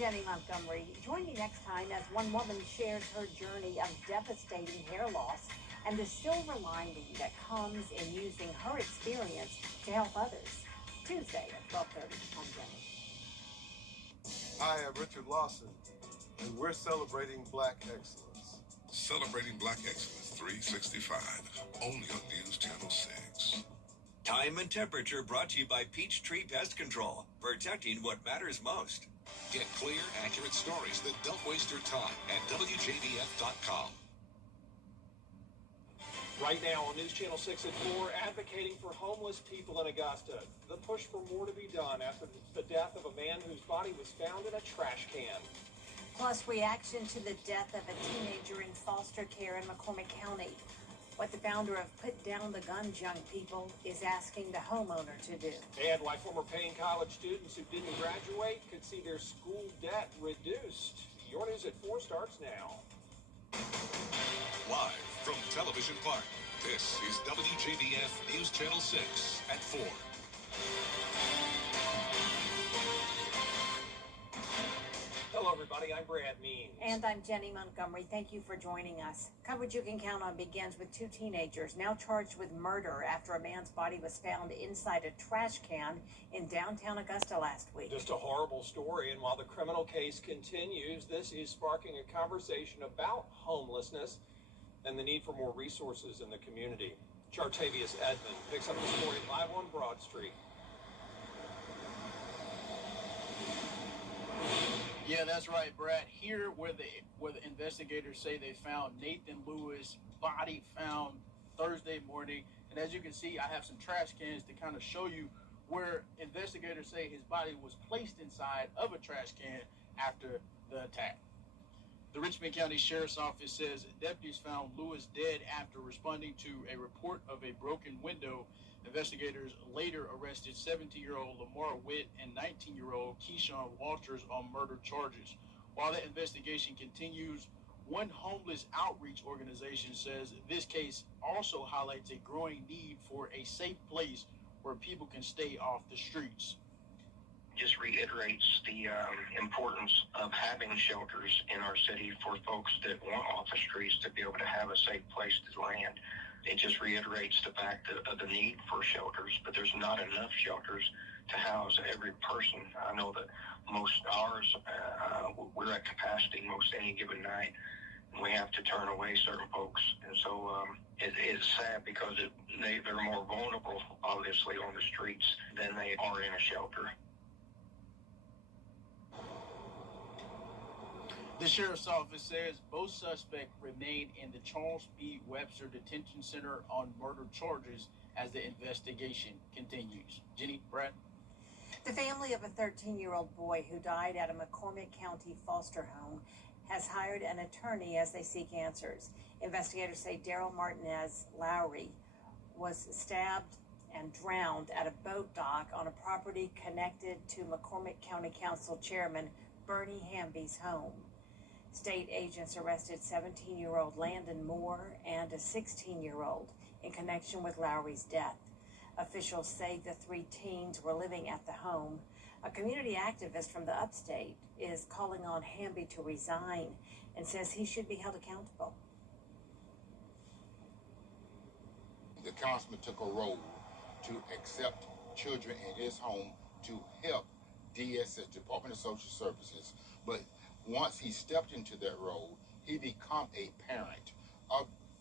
Jenny Montgomery. Join me next time as one woman shares her journey of devastating hair loss and the silver lining that comes in using her experience to help others. Tuesday at 12:30. I'm Jenny. Hi, I'm Richard Lawson, and we're celebrating Black excellence. Celebrating Black Excellence 365, only on News Channel 6. Time and temperature brought to you by Peachtree Pest Control, protecting what matters most. Get clear, accurate stories that don't waste your time at WJBF.com. Right now on News Channel 6 at 4, advocating for homeless people in Augusta. The push for more to be done after the death of a man whose body was found in a trash can. Plus, reaction to the death of a teenager in foster care in McCormick County. What the founder of Put Down the Guns Young People is asking the homeowner to do. And why former paying college students who didn't graduate could see their school debt reduced. Your News at 4 starts now. Live from Television Park, this is WJBF News Channel 6 at 4. Hello, everybody. I'm Brad Means. And I'm Jenny Montgomery. Thank you for joining us. Coverage you can count on begins with two teenagers now charged with murder after a man's body was found inside a trash can in downtown Augusta last week. Just a horrible story, and while the criminal case continues, this is sparking a conversation about homelessness and the need for more resources in the community. Chartavius Edmond picks up the story live on Broad Street. Yeah, that's right, Brad. Here where the investigators say they found Nathan Lewis' body found Thursday morning. And as you can see, I have some trash cans to kind of show you where investigators say his body was placed inside of a trash can after the attack. The Richmond County Sheriff's Office says deputies found Lewis dead after responding to a report of a broken window. Investigators later arrested 17-year-old Lamar Witt and 19-year-old Keyshawn Walters on murder charges. While the investigation continues, one homeless outreach organization says this case also highlights a growing need for a safe place where people can stay off the streets. Just reiterates the importance of having shelters in our city for folks that want off the streets to be able to have a safe place to land. It just reiterates the fact of the need for shelters, but there's not enough shelters to house every person. I know that most ours, we're at capacity most any given night, and we have to turn away certain folks. And so it is sad because they're more vulnerable, obviously, on the streets than they are in a shelter. The Sheriff's Office says both suspects remain in the Charles B. Webster Detention Center on murder charges as the investigation continues. Jenny, Brad? The family of a 13-year-old boy who died at a McCormick County foster home has hired an attorney as they seek answers. Investigators say Daryl Martinez Lowry was stabbed and drowned at a boat dock on a property connected to McCormick County Council Chairman Bernie Hamby's home. State agents arrested 17-year-old Landon Moore and a 16-year-old in connection with Lowry's death. Officials say the three teens were living at the home. A community activist from the upstate is calling on Hamby to resign and says he should be held accountable. The councilman took a role to accept children in his home to help DSS, Department of Social Services, but once he stepped into that role, he became a parent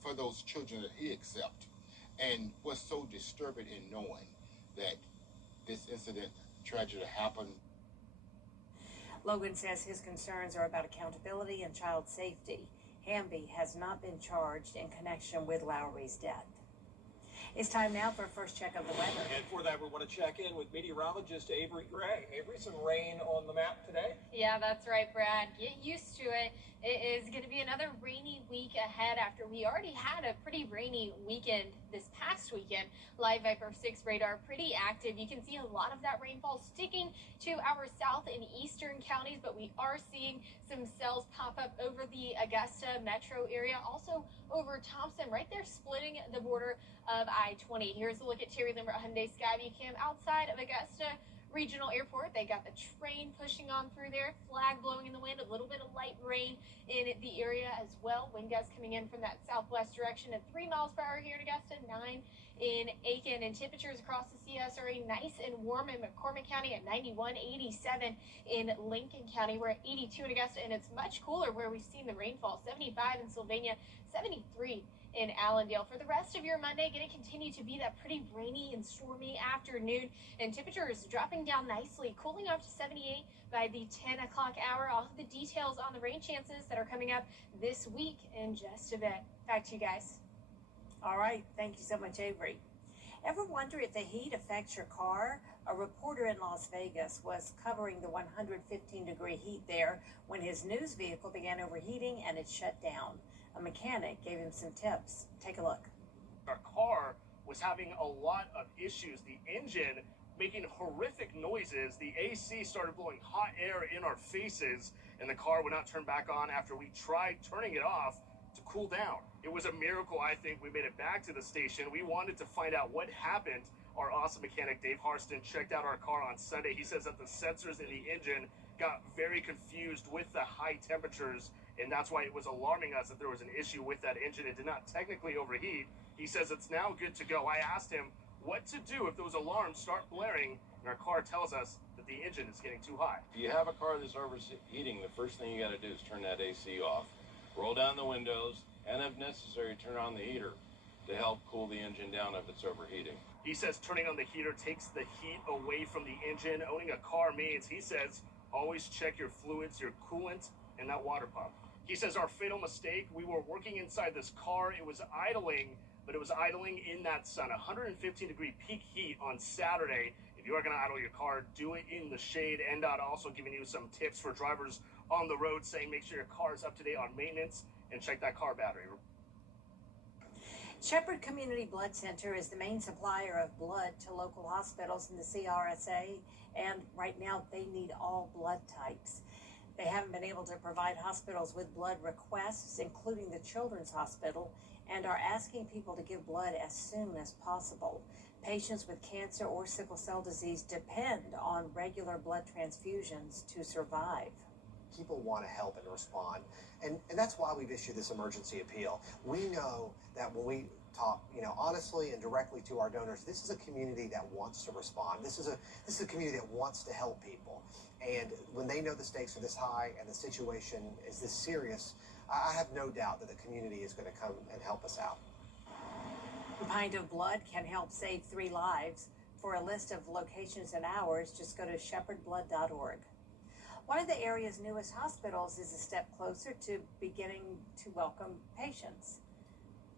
for those children that he accepted. And what's so disturbing in knowing that this incident, tragedy happened. Logan says his concerns are about accountability and child safety. Hamby has not been charged in connection with Lowry's death. It's time now for a first check of the weather. And for that, we want to check in with meteorologist Avery Gray. Avery, some rain on the map today? Yeah, that's right, Brad. Get used to it. It is going to be another rainy week ahead after we already had a pretty rainy weekend this past weekend. Live Viper 6 radar pretty active. You can see a lot of that rainfall sticking to our south and eastern counties, but we are seeing some cells pop up over the Augusta metro area, also over Thompson, right there splitting the border of I-20. Here's a look at Terry Lambert Hyundai Skyview Cam outside of Augusta. Regional Airport. They got the train pushing on through there, flag blowing in the wind, a little bit of light rain in the area as well. Wind gusts coming in from that southwest direction at 3 miles per hour here in Augusta, 9 in Aiken, and temperatures across the CS are nice and warm in McCormick County at 91, 87 in Lincoln County. We're at 82 in Augusta, and it's much cooler where we've seen the rainfall, 75 in Sylvania, 73 in Allendale. For the rest of your Monday, going to continue to be that pretty rainy and stormy afternoon, and temperatures dropping down nicely, cooling off to 78 by the 10 o'clock hour. All of the details on the rain chances that are coming up this week in just a bit. Back to you guys. All right, thank you so much, Avery. Ever wonder if the heat affects your car? A reporter in Las Vegas was covering the 115-degree heat there when his news vehicle began overheating and it shut down. A mechanic gave him some tips. Take a look. Our car was having a lot of issues. The engine making horrific noises. The AC started blowing hot air in our faces, and the car would not turn back on after we tried turning it off to cool down. It was a miracle, I think. We made it back to the station. We wanted to find out what happened. Our awesome mechanic, Dave Harston, checked out our car on Sunday. He says that the sensors in the engine got very confused with the high temperatures, and that's why it was alarming us that there was an issue with that engine. It did not technically overheat. He says it's now good to go. I asked him what to do if those alarms start blaring, and our car tells us that the engine is getting too high. If you have a car that's overheating, the first thing you got to do is turn that AC off. Roll down the windows, and if necessary, turn on the heater to help cool the engine down if it's overheating. He says turning on the heater takes the heat away from the engine. Owning a car means, he says, always check your fluids, your coolant, and that water pump. He says our fatal mistake, we were working inside this car. It was idling, but it was idling in that sun. 115-degree peak heat on Saturday. If you are going to idle your car, do it in the shade. NDOT also giving you some tips for drivers on the road, saying make sure your car is up to date on maintenance and check that car battery. Shepherd Community Blood Center is the main supplier of blood to local hospitals in the CRSA, and right now they need all blood types. They haven't been able to provide hospitals with blood requests, including the Children's Hospital, and are asking people to give blood as soon as possible. Patients with cancer or sickle cell disease depend on regular blood transfusions to survive. People want to help and respond, and that's why we've issued this emergency appeal. We know that when we talk, honestly and directly to our donors, this is a community that wants to respond. This is a community that wants to help people, and when they know the stakes are this high and the situation is this serious, I have no doubt that the community is going to come and help us out. A pint of blood can help save 3 lives. For a list of locations and hours, just go to shepherdblood.org. One of the area's newest hospitals is a step closer to beginning to welcome patients.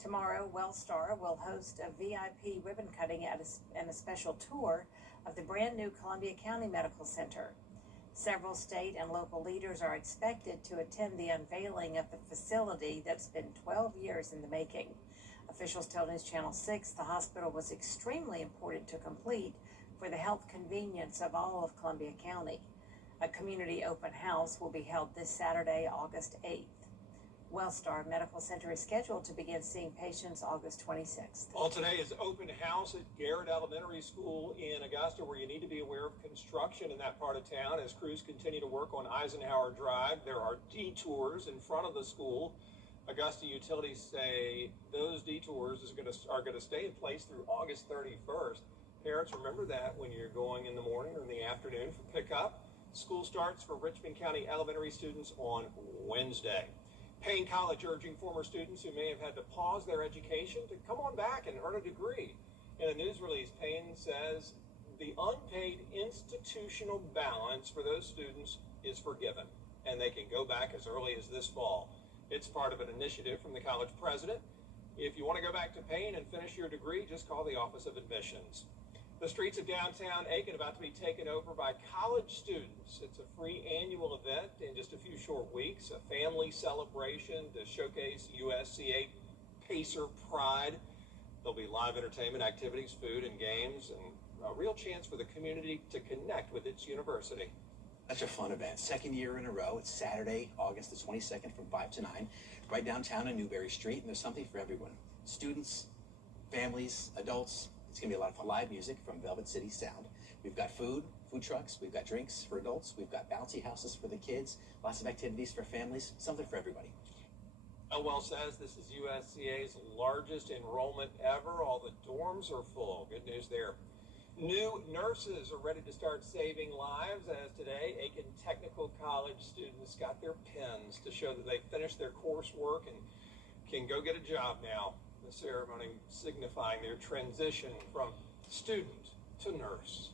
Tomorrow, WellStar will host a VIP ribbon cutting and a special tour of the brand new Columbia County Medical Center. Several state and local leaders are expected to attend the unveiling of the facility that's been 12 years in the making. Officials told News Channel 6 the hospital was extremely important to complete for the health convenience of all of Columbia County. A community open house will be held this Saturday, August 8th. WellStar Medical Center is scheduled to begin seeing patients August 26th. Well, today is open house at Garrett Elementary School in Augusta, where you need to be aware of construction in that part of town as crews continue to work on Eisenhower Drive. There are detours in front of the school. Augusta utilities say those detours are going to stay in place through August 31st. Parents, remember that when you're going in the morning or in the afternoon for pickup. School starts for Richmond County elementary students on Wednesday. Payne College urging former students who may have had to pause their education to come on back and earn a degree. In a news release, Payne says the unpaid institutional balance for those students is forgiven, and they can go back as early as this fall. It's part of an initiative from the college president. If you want to go back to Payne and finish your degree, just call the Office of Admissions. The streets of downtown Aiken about to be taken over by college students. It's a free annual event in just a few short weeks, a family celebration to showcase USCA Pacer pride. There'll be live entertainment, activities, food, and games, and a real chance for the community to connect with its university. Such a fun event. Second year in a row. It's Saturday, August the 22nd from 5 to 9, right downtown on Newberry Street, and there's something for everyone. Students, families, adults. It's going to be a lot of live music from Velvet City Sound. We've got food trucks, we've got drinks for adults, we've got bouncy houses for the kids, lots of activities for families, something for everybody. Elwell says this is USCA's largest enrollment ever. All the dorms are full. Good news there. New nurses are ready to start saving lives as today Aiken Technical College students got their pins to show that they finished their coursework and can go get a job now. The ceremony signifying their transition from student to nurse.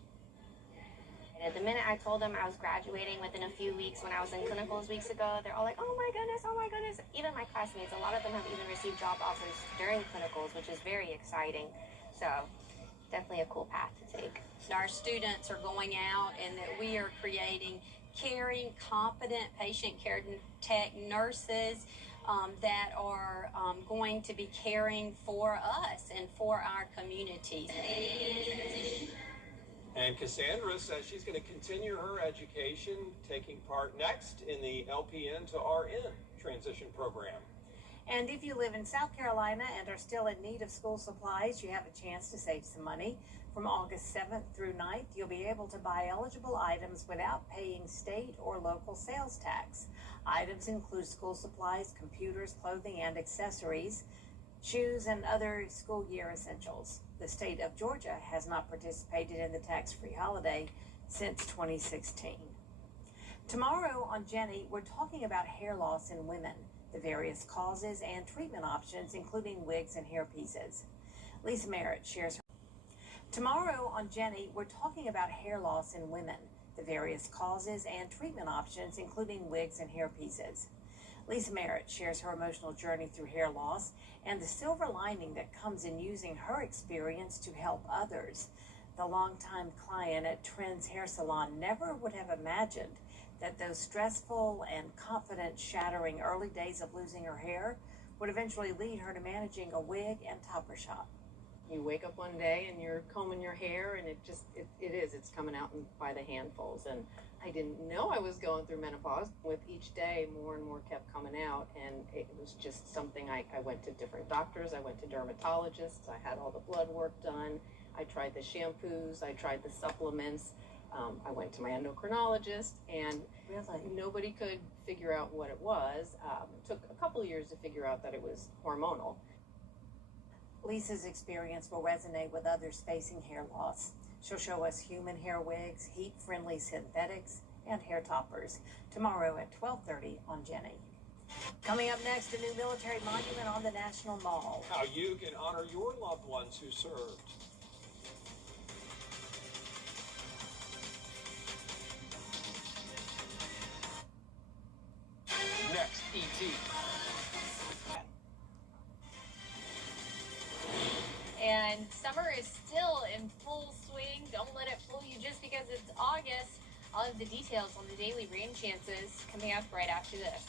At the minute I told them I was graduating within a few weeks when I was in clinicals weeks ago, they're all like, oh my goodness, oh my goodness. Even my classmates, a lot of them have even received job offers during clinicals, which is very exciting. So definitely a cool path to take. Our students are going out and that we are creating caring, competent patient care tech nurses that are going to be caring for us and for our communities. And Cassandra says she's going to continue her education, taking part next in the LPN to RN transition program. And if you live in South Carolina and are still in need of school supplies, you have a chance to save some money. From August 7th through 9th, you'll be able to buy eligible items without paying state or local sales tax. Items include school supplies, computers, clothing, and accessories, shoes, and other school year essentials. The state of Georgia has not participated in the tax-free holiday since 2016. Tomorrow on Jenny, we're talking about hair loss in women, the various causes and treatment options, including wigs and hair pieces. Lisa Merritt shares her. Tomorrow on Jenny, we're talking about hair loss in women, the various causes and treatment options, including wigs and hair pieces. Lisa Merritt shares her emotional journey through hair loss and the silver lining that comes in using her experience to help others. The longtime client at Trends Hair Salon never would have imagined that those stressful and confidence-shattering early days of losing her hair would eventually lead her to managing a wig and topper shop. You wake up one day and you're combing your hair and it's coming out by the handfuls. And I didn't know I was going through menopause. With each day, more and more kept coming out, and it was just something I went to different doctors, I went to dermatologists, I had all the blood work done, I tried the shampoos, I tried the supplements, I went to my endocrinologist, and nobody could figure out what it was. It took a couple of years to figure out that it was hormonal. Lisa's experience will resonate with others facing hair loss. She'll show us human hair wigs, heat-friendly synthetics, and hair toppers tomorrow at 12:30 on Jenny. Coming up next, a new military monument on the National Mall. How you can honor your loved ones who served. Next, E.T. And summer is still in full swing. Don't let it fool you just because it's August. All of the details on the daily rain chances coming up right after this.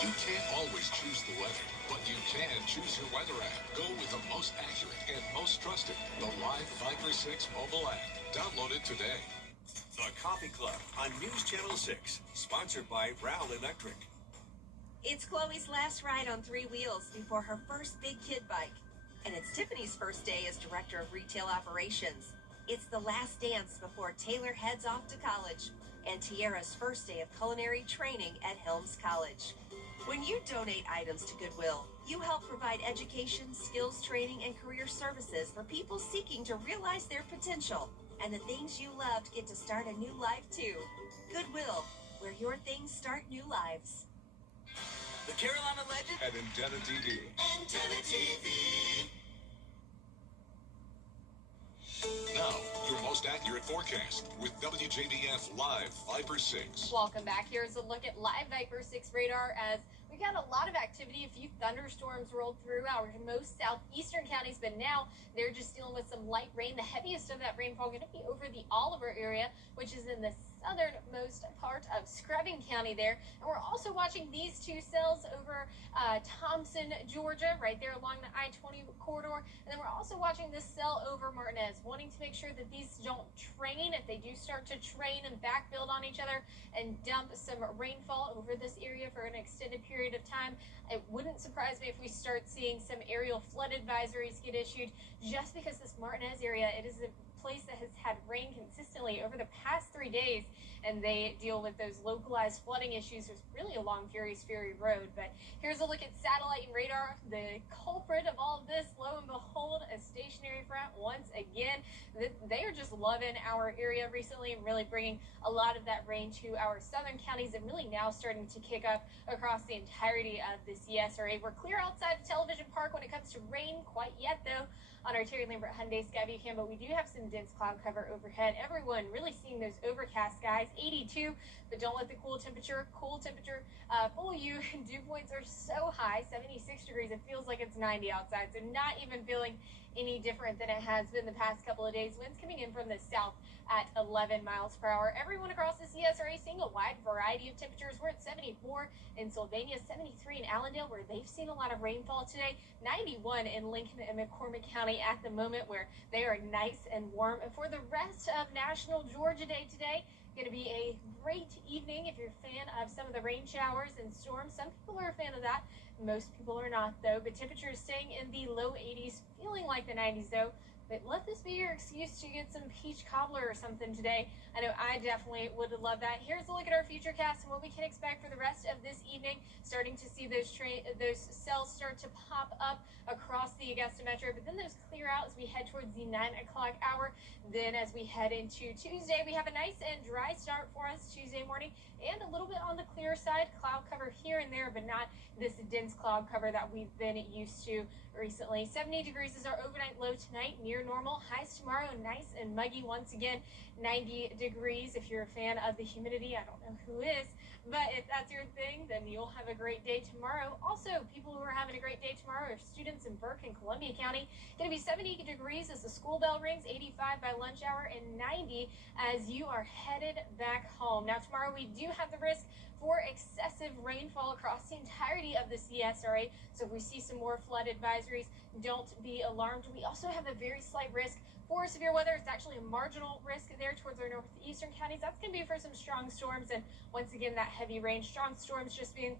You can't always choose the weather, but you can choose your weather app. Go with the most accurate and most trusted, the Live Viper 6 mobile app. Download it today. The Coffee Club on News Channel 6, sponsored by Brown Electric. It's Chloe's last ride on 3 wheels before her first big kid bike. And it's Tiffany's first day as Director of Retail Operations. It's the last dance before Taylor heads off to college. And Tiara's first day of culinary training at Helms College. When you donate items to Goodwill, you help provide education, skills training, and career services for people seeking to realize their potential. And the things you loved get to start a new life too. Goodwill, where your things start new lives. The Carolina Legend At Antenna TV. Antenna TV. Now, your most accurate forecast with WJBF Live Viper 6. Welcome back. Here's a look at Live Viper 6 radar as we've got a lot of activity. A few thunderstorms rolled through our most southeastern counties, but now they're just dealing with some light rain. The heaviest of that rainfall going to be over the Oliver area, which is in the southernmost part of Scrubbing County there. And we're also watching these two cells over Thompson, Georgia, right there along the I-20 corridor. And then we're also watching this cell over Martinez, wanting to make sure that these don't train. If they do start to train and backbuild on each other and dump some rainfall over this area for an extended period of time, it wouldn't surprise me if we start seeing some aerial flood advisories get issued, just because this Martinez area, it is a place that has had rain consistently over the past 3 days, and they deal with those localized flooding issues. There's really along Furious Ferry Road. But here's a look at satellite and radar. The culprit of all of this, lo and behold, a stationary front once again. They are just loving our area recently and really bringing a lot of that rain to our southern counties, and really now starting to kick up across the entirety of this ESRA. We're clear outside of Television Park when it comes to rain, quite yet though, on our Terry Lambert Hyundai Skyview cam, but we do have some dense cloud cover overhead. Everyone really seeing those overcast skies, 82, but don't let the cool temperature fool you. Dew points are so high, 76 degrees. It feels like it's 90 outside, so not even feeling any different than it has been the past couple of days. Winds coming in from the south at 11 miles per hour. Everyone across the CSRA seeing a wide variety of temperatures. We're at 74 in Sylvania, 73 in Allendale, where they've seen a lot of rainfall today, 91 in Lincoln and McCormick County at the moment, where they are nice and warm. And for the rest of National Georgia Day today, going to be a great evening if you're a fan of some of the rain showers and storms. Some people are a fan of that. Most people are not, though. But temperatures staying in the low 80s, feeling like the 90s, though. But let this be your excuse to get some peach cobbler or something today. I know I definitely would love that. Here's a look at our futurecast and what we can expect for the rest of this evening. Starting to see those cells start to pop up across the Augusta Metro, but then those clear out as we head towards the 9 o'clock hour. Then as we head into Tuesday, we have a nice and dry start for us Tuesday morning, and a little bit on the clear side. Cloud cover here and there, but not this dense cloud cover that we've been used to recently. 70 degrees is our overnight low tonight, near normal. Highs tomorrow, nice and muggy once again. 90 degrees. If you're a fan of the humidity, I don't know who is, but if that's your thing, then you'll have a great day tomorrow. Also, people who are having a great day tomorrow are students in Burke and Columbia County. Going to be 70 degrees as the school bell rings, 85 by lunch hour, and 90 as you are headed back home. Now, tomorrow we do have the risk for excessive rainfall across the entirety of the CSRA. So if we see some more flood advisories, don't be alarmed. We also have a very slight risk for severe weather. It's actually a marginal risk there towards our northeastern counties. That's going to be for some strong storms, and once again, that heavy rain. Strong storms just saying,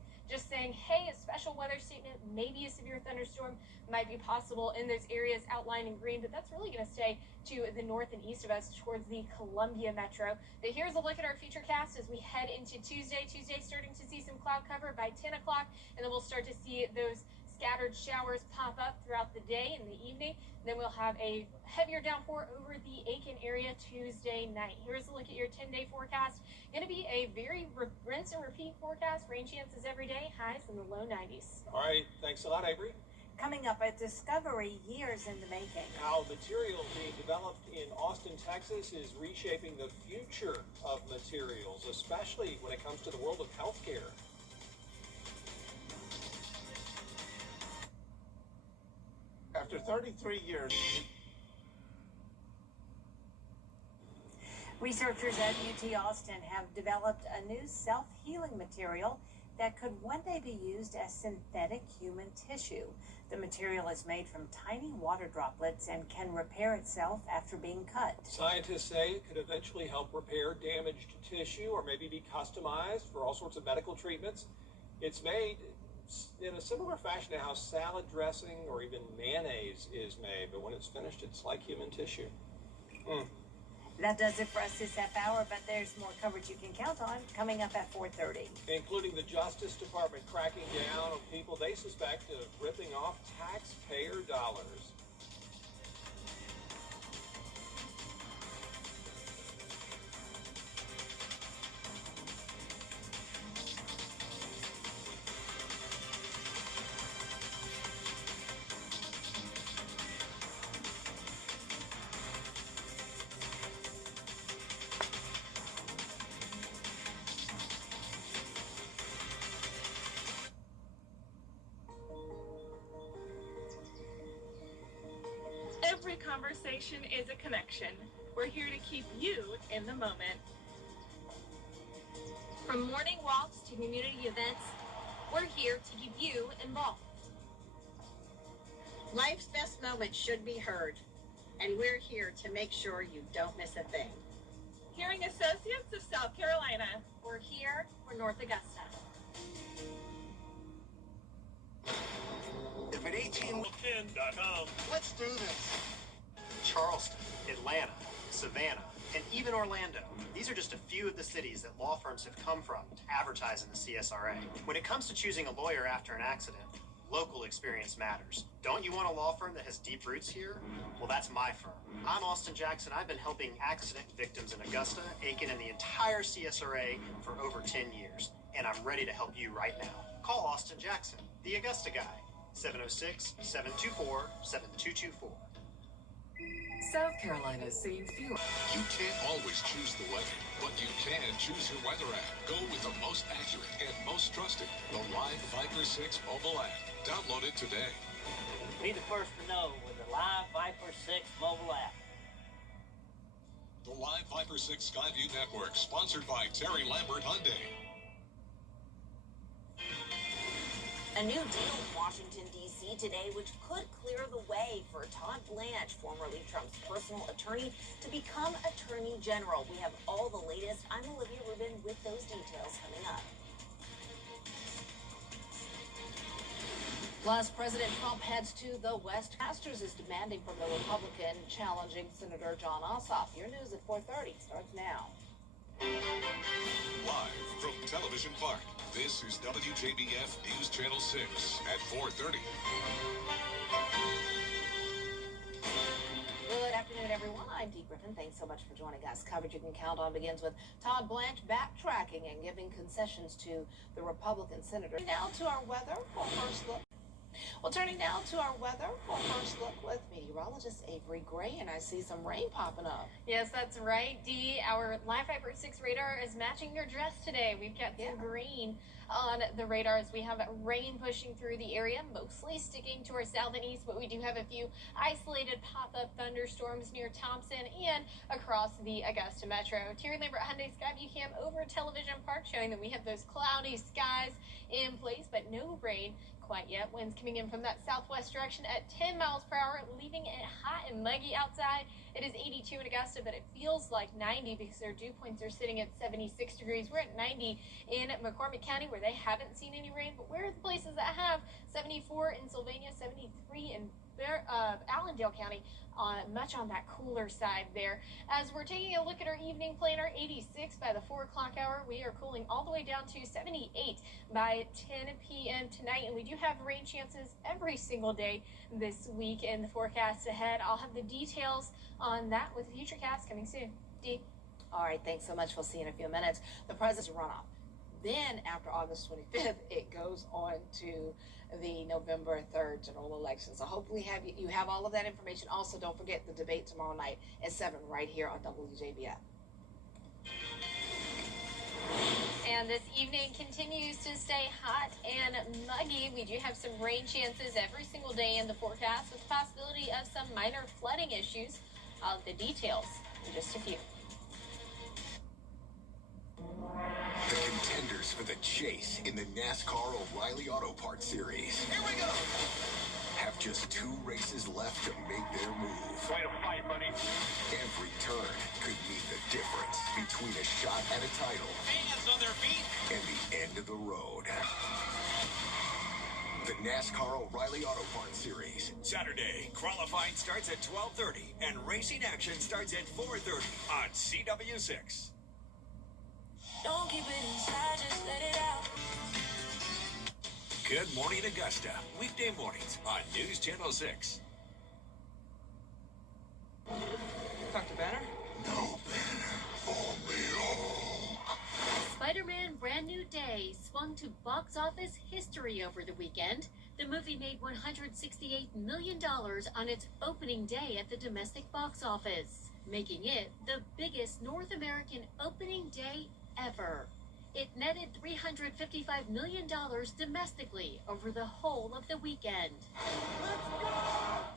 hey, a special weather statement, maybe a severe thunderstorm might be possible in those areas outlined in green, but that's really going to stay to the north and east of us towards the Columbia Metro. But here's a look at our futurecast as we head into Tuesday. Tuesday starting to see some cloud cover by 10 o'clock, and then we'll start to see those scattered showers pop up throughout the day and the evening. Then we'll have a heavier downpour over the Aiken area Tuesday night. Here's a look at your 10-day forecast. Going to be a very rinse and repeat forecast. Rain chances every day, highs in the low 90s. All right, thanks a lot, Avery. Coming up, a discovery years in the making. How material being developed in Austin, Texas is reshaping the future of materials, especially when it comes to the world of healthcare. After 33 years. Researchers at UT Austin have developed a new self-healing material that could one day be used as synthetic human tissue. The material is made from tiny water droplets and can repair itself after being cut. Scientists say it could eventually help repair damaged tissue or maybe be customized for all sorts of medical treatments. It's made in a similar fashion to how salad dressing or even mayonnaise is made, but when it's finished, it's like human tissue. That does it for us this half hour, but there's more coverage you can count on coming up at 4:30. Including the Justice Department cracking down on people they suspect of ripping off taxpayer dollars. Every conversation is a connection. We're here to keep you in the moment. From morning walks to community events, we're here to keep you involved. Life's best moments should be heard, and we're here to make sure you don't miss a thing. Hearing Associates of South Carolina, we're here for North Augusta. If at 1810.com, Let's do this. Charleston, Atlanta, Savannah, and even Orlando. These are just a few of the cities that law firms have come from to advertise in the CSRA. When it comes to choosing a lawyer after an accident, local experience matters. Don't you want a law firm that has deep roots here? Well, that's my firm. I'm Austin Jackson. I've been helping accident victims in Augusta, Aiken, and the entire CSRA for over 10 years. And I'm ready to help you right now. Call Austin Jackson, the Augusta guy. 706-724-7224. South Carolina's seeing fewer. You can't always choose the weather, but you can choose your weather app. Go with the most accurate and most trusted, the Live Viper 6 mobile app. Download it today. Be the first to know with the Live Viper 6 mobile app. The Live Viper 6 Skyview Network, sponsored by Terry Lambert Hyundai. A new deal in Washington, D.C. today, which could clear the way for Todd Blanche, formerly Trump's personal attorney, to become Attorney General. We have all the latest. I'm Olivia Rubin with those details coming up. Plus, President Trump heads to the West. Masters is demanding from the Republican challenging Senator John Ossoff. Your news at 4:30 starts now. Live from Television Park, this is WJBF News Channel 6 at 4:30. Good afternoon, everyone. I'm Dee Griffin. Thanks so much for joining us. Coverage you can count on begins with Todd Blanche backtracking and giving concessions to the Republican senator. Now to our weather for first look. Well, turning now to our weather for first look with meteorologist Avery Gray, and I see some rain popping up. Yes, that's right, Dee. Our Live Viper 6 radar is matching your dress today. We've got some green on the radars. We have rain pushing through the area, mostly sticking to our south and east, but we do have a few isolated pop-up thunderstorms near Thompson and across the Augusta Metro. Terry Lambert Hyundai Skyview Cam over Television Park showing that we have those cloudy skies in place, but no rain quite yet. Winds coming in from that southwest direction at 10 miles per hour, leaving it hot and muggy outside. It is 82 in Augusta, but it feels like 90 because their dew points are sitting at 76 degrees. We're at 90 in McCormick County, where they haven't seen any rain, but where are the places that have? 74 in Sylvania, 73 in Allendale County, much on that cooler side there. As we're taking a look at our evening planner, 86 by the 4 o'clock hour. We are cooling all the way down to 78 by 10 p.m. tonight, and we do have rain chances every single day this week in the forecast ahead. I'll have the details on that with Futurecast coming soon. Dee? All right, thanks so much. We'll see you in a few minutes. The president's runoff. Then, after August 25th, it goes on to the November 3rd general election. So hopefully you have all of that information. Also, don't forget the debate tomorrow night at 7 right here on WJBF. And this evening continues to stay hot and muggy. We do have some rain chances every single day in the forecast with the possibility of some minor flooding issues. I'll have the details in just a few. The contenders for the chase in the NASCAR O'Reilly Auto Parts Series. Here we go! Have just 2 races left to make their move. Way to fight, buddy. Every turn could mean the difference between a shot at a title Fans on their feet and the end of the road. The NASCAR O'Reilly Auto Parts Series. Saturday, qualifying starts at 12:30 and racing action starts at 4:30 on CW6. Don't keep it inside, just let it out. Good morning, Augusta. Weekday mornings on News Channel 6. Dr. Banner? No banner for me all. Spider-Man Brand New Day swung to box office history over the weekend. The movie made $168 million on its opening day at the domestic box office, making it the biggest North American opening day ever. It netted $355 million domestically over the whole of the weekend.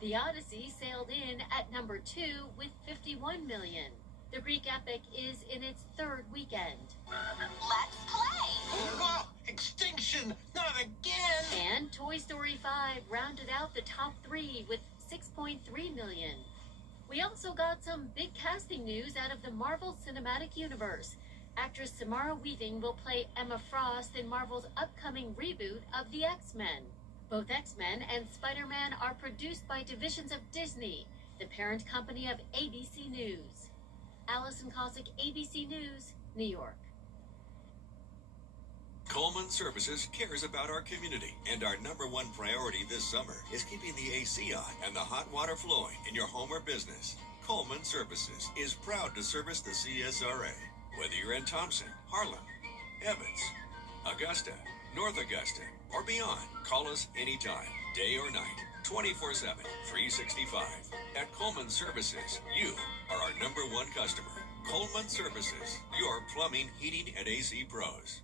The Odyssey sailed in at number 2 with $51 million. The Greek epic is in its 3rd weekend. Let's play! Lee with $6.3 million. We also got some big casting news out of the Marvel Cinematic Universe. Actress Samara Weaving will play Emma Frost in Marvel's upcoming reboot of the X-Men. Both X-Men and Spider-Man are produced by divisions of Disney, the parent company of ABC News. Allison Cossack, ABC News, New York. Coleman Services cares about our community, and our #1 priority this summer is keeping the AC on and the hot water flowing in your home or business. Coleman Services is proud to service the CSRA. Whether you're in Thompson, Harlem, Evans, Augusta, North Augusta, or beyond, call us anytime, day or night, 24/7, 365. At Coleman Services, you are our #1 customer. Coleman Services, your plumbing, heating, and AC pros.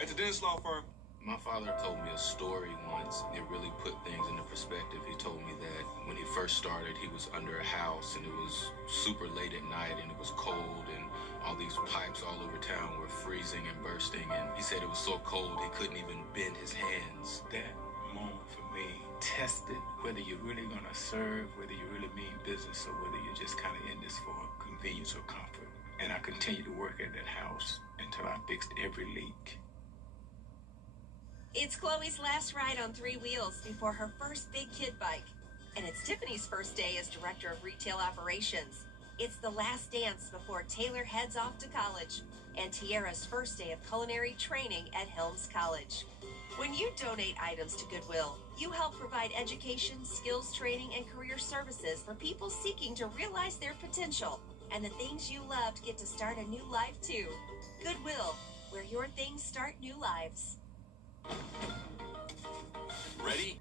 At the Dennis Law Firm, my father told me a story once. It really put things into perspective. He told me that when he first started, he was under a house and it was super late at night and it was cold and all these pipes all over town were freezing and bursting. And he said it was so cold he couldn't even bend his hands. That moment for me tested whether you're really going to serve, whether you really mean business, or whether you're just kind of in this for convenience or comfort. And I continued to work at that house until I fixed every leak. It's Chloe's last ride on 3 wheels before her first big kid bike. And it's Tiffany's first day as Director of Retail Operations. It's the last dance before Taylor heads off to college. And Tiara's first day of culinary training at Helms College. When you donate items to Goodwill, you help provide education, skills training, and career services for people seeking to realize their potential. And the things you loved get to start a new life too. Goodwill, where your things start new lives. Ready?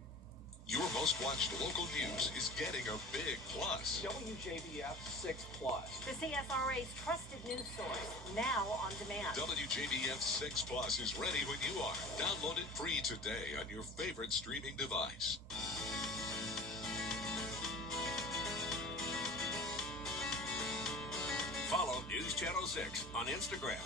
Your most watched local news is getting a big plus. WJBF 6 Plus. The CSRA's trusted news source, now on demand. WJBF 6 Plus is ready when you are. Download it free today on your favorite streaming device. Follow News Channel 6 on Instagram.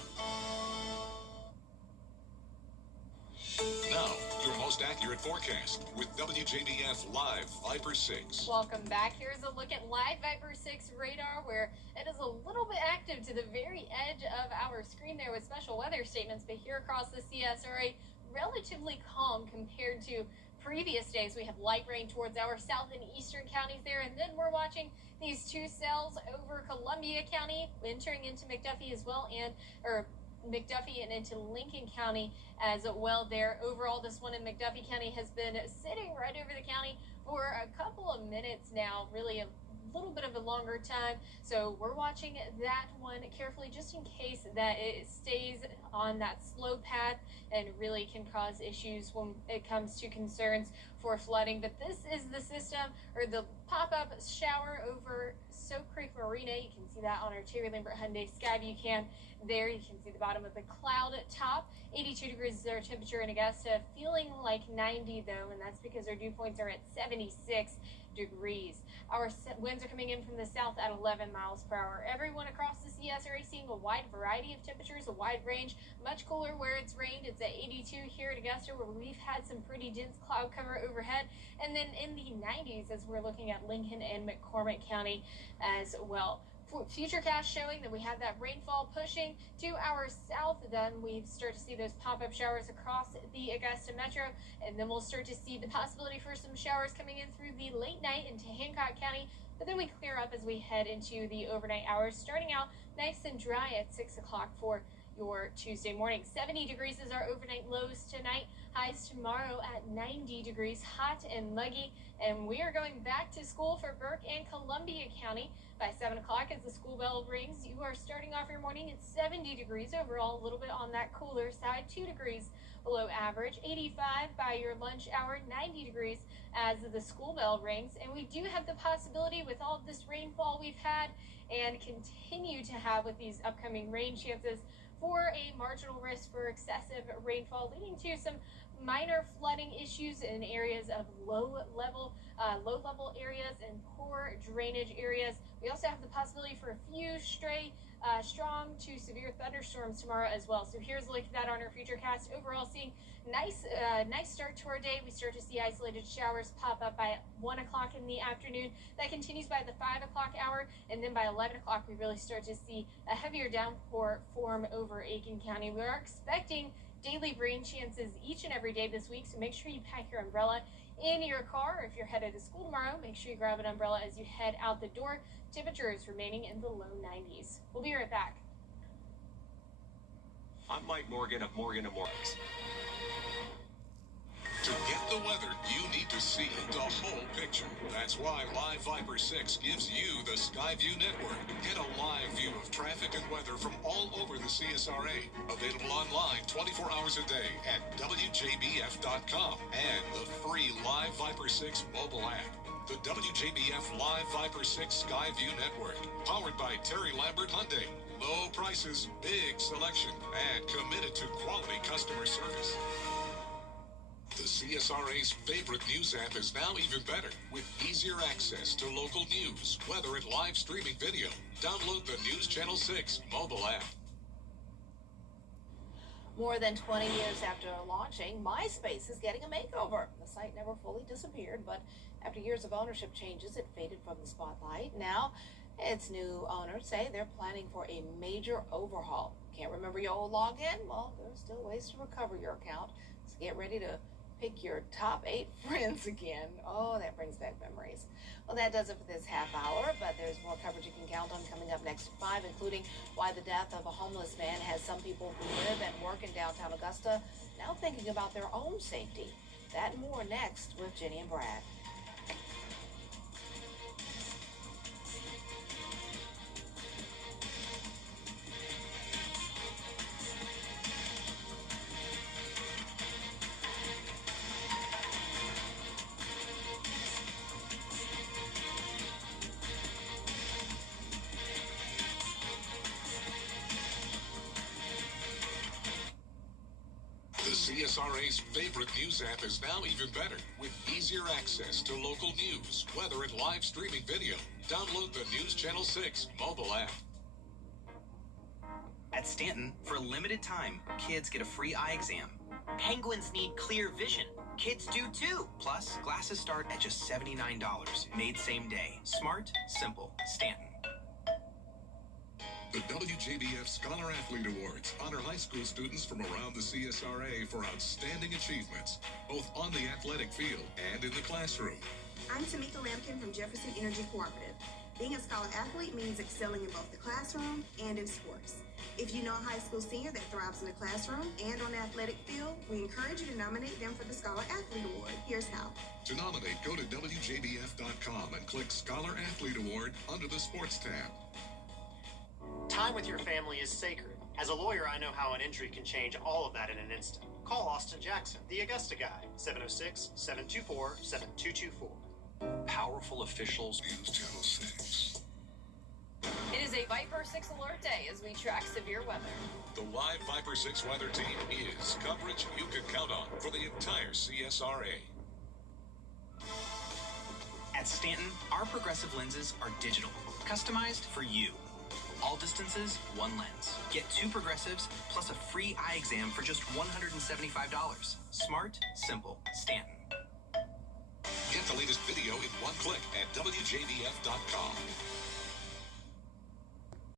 Now, your most accurate forecast with WJBF Live Viper 6. Welcome back. Here's a look at Live Viper 6 radar, where it is a little bit active to the very edge of our screen there with special weather statements, but here across the CSRA, relatively calm compared to previous days. We have light rain towards our south and eastern counties there, and then we're watching these 2 cells over Columbia County, entering into McDuffie as well, McDuffie and into Lincoln County as well there. Overall, this one in McDuffie County has been sitting right over the county for a couple of minutes now, really a little bit of a longer time. So we're watching that one carefully just in case that it stays on that slow path and really can cause issues when it comes to concerns for flooding. But this is the system, or the pop-up shower over Soap Creek Marina. You can see that on our Terry Lambert Hyundai Skyview cam there. You can see the bottom of the cloud top. 82 degrees is our temperature in Augusta, feeling like 90 though, and that's because our dew points are at 76 degrees. Our winds are coming in from the south at 11 miles per hour. Everyone across the CSRA seeing a wide variety of temperatures, a wide range. Much cooler where it's rained. It's at 82 here at Augusta, where we've had some pretty dense cloud cover overhead. And then in the 90s as we're looking at Lincoln and McCormick County as well. Futurecast showing that we have that rainfall pushing to our south. Then we start to see those pop-up showers across the Augusta Metro, and then we'll start to see the possibility for some showers coming in through the late night into Hancock County. But then we clear up as we head into the overnight hours, starting out nice and dry at 6 o'clock for your Tuesday morning. 70 degrees is our overnight lows tonight. Highs tomorrow at 90 degrees, hot and muggy. And we are going back to school for Burke and Columbia County by 7 o'clock as the school bell rings. You are starting off your morning at 70 degrees overall, a little bit on that cooler side, 2 degrees below average. 85 by your lunch hour, 90 degrees as the school bell rings. And we do have the possibility with all of this rainfall we've had and continue to have with these upcoming rain chances for a marginal risk for excessive rainfall, leading to some minor flooding issues in areas of low level areas and poor drainage areas. We also have the possibility for a few stray strong to severe thunderstorms tomorrow as well. So here's a look at that on our futurecast. Overall, seeing nice start to our day. We start to see isolated showers pop up by 1 o'clock in the afternoon. That continues by the 5 o'clock hour, and then by 11 o'clock we really start to see a heavier downpour form over Aiken County. We are expecting daily rain chances each and every day this week, so make sure you pack your umbrella in your car. If you're headed to school tomorrow, make sure you grab an umbrella as you head out the door. Temperatures remaining in the low 90s. We'll be right back. I'm Mike Morgan of Morgan & Morris. To get the weather, you need to see the whole picture. That's why Live Viper 6 gives you the Skyview network. Get a live view of traffic and weather from all over the CSRA. Available online 24 hours a day at WJBF.com and the free Live Viper 6 mobile app. The WJBF Live Viper 6 Skyview network. Powered by Terry Lambert Hyundai. Low prices, big selection, and committed to quality customer service. The CSRA's favorite news app is now even better with easier access to local news, weather, and live streaming video. Download the News Channel 6 mobile app. More than 20 years after launching, MySpace is getting a makeover. The site never fully disappeared, but after years of ownership changes, it faded from the spotlight. Now, its new owners say they're planning for a major overhaul. Can't remember your old login? Well, there's still ways to recover your account. So get ready to pick your top 8 friends again. Oh, that brings back memories. Well, that does it for this half hour, but there's more coverage you can count on coming up next at 5, including why the death of a homeless man has some people who live and work in downtown Augusta now thinking about their own safety. That and more next with Jenny and Brad. CSRA's favorite news app is now even better with easier access to local news, weather, and live streaming video. Download the News Channel 6 mobile app. At Stanton, for a limited time, kids get a free eye exam. Penguins need clear vision. Kids do too. Plus, glasses start at just $79. Made same day. Smart, simple. Stanton. The WJBF Scholar Athlete Awards honor high school students from around the CSRA for outstanding achievements, both on the athletic field and in the classroom. I'm Tamika Lampkin from Jefferson Energy Cooperative. Being a Scholar Athlete means excelling in both the classroom and in sports. If you know a high school senior that thrives in the classroom and on the athletic field, we encourage you to nominate them for the Scholar Athlete Award. Here's how. To nominate, go to WJBF.com and click Scholar Athlete Award under the Sports tab. Time with your family is sacred. As a lawyer, I know how an injury can change all of that in an instant. Call Austin Jackson, the Augusta guy, 706-724-7224. Powerful officials. News Channel 6. It is a Viper 6 alert day as we track severe weather. The Live Viper 6 weather team is coverage you can count on for the entire CSRA. At Stanton, our progressive lenses are digital, customized for you. All distances, one lens. Get 2 progressives plus a free eye exam for just $175. Smart, simple, Stanton. Get the latest video in one click at WJBF.com.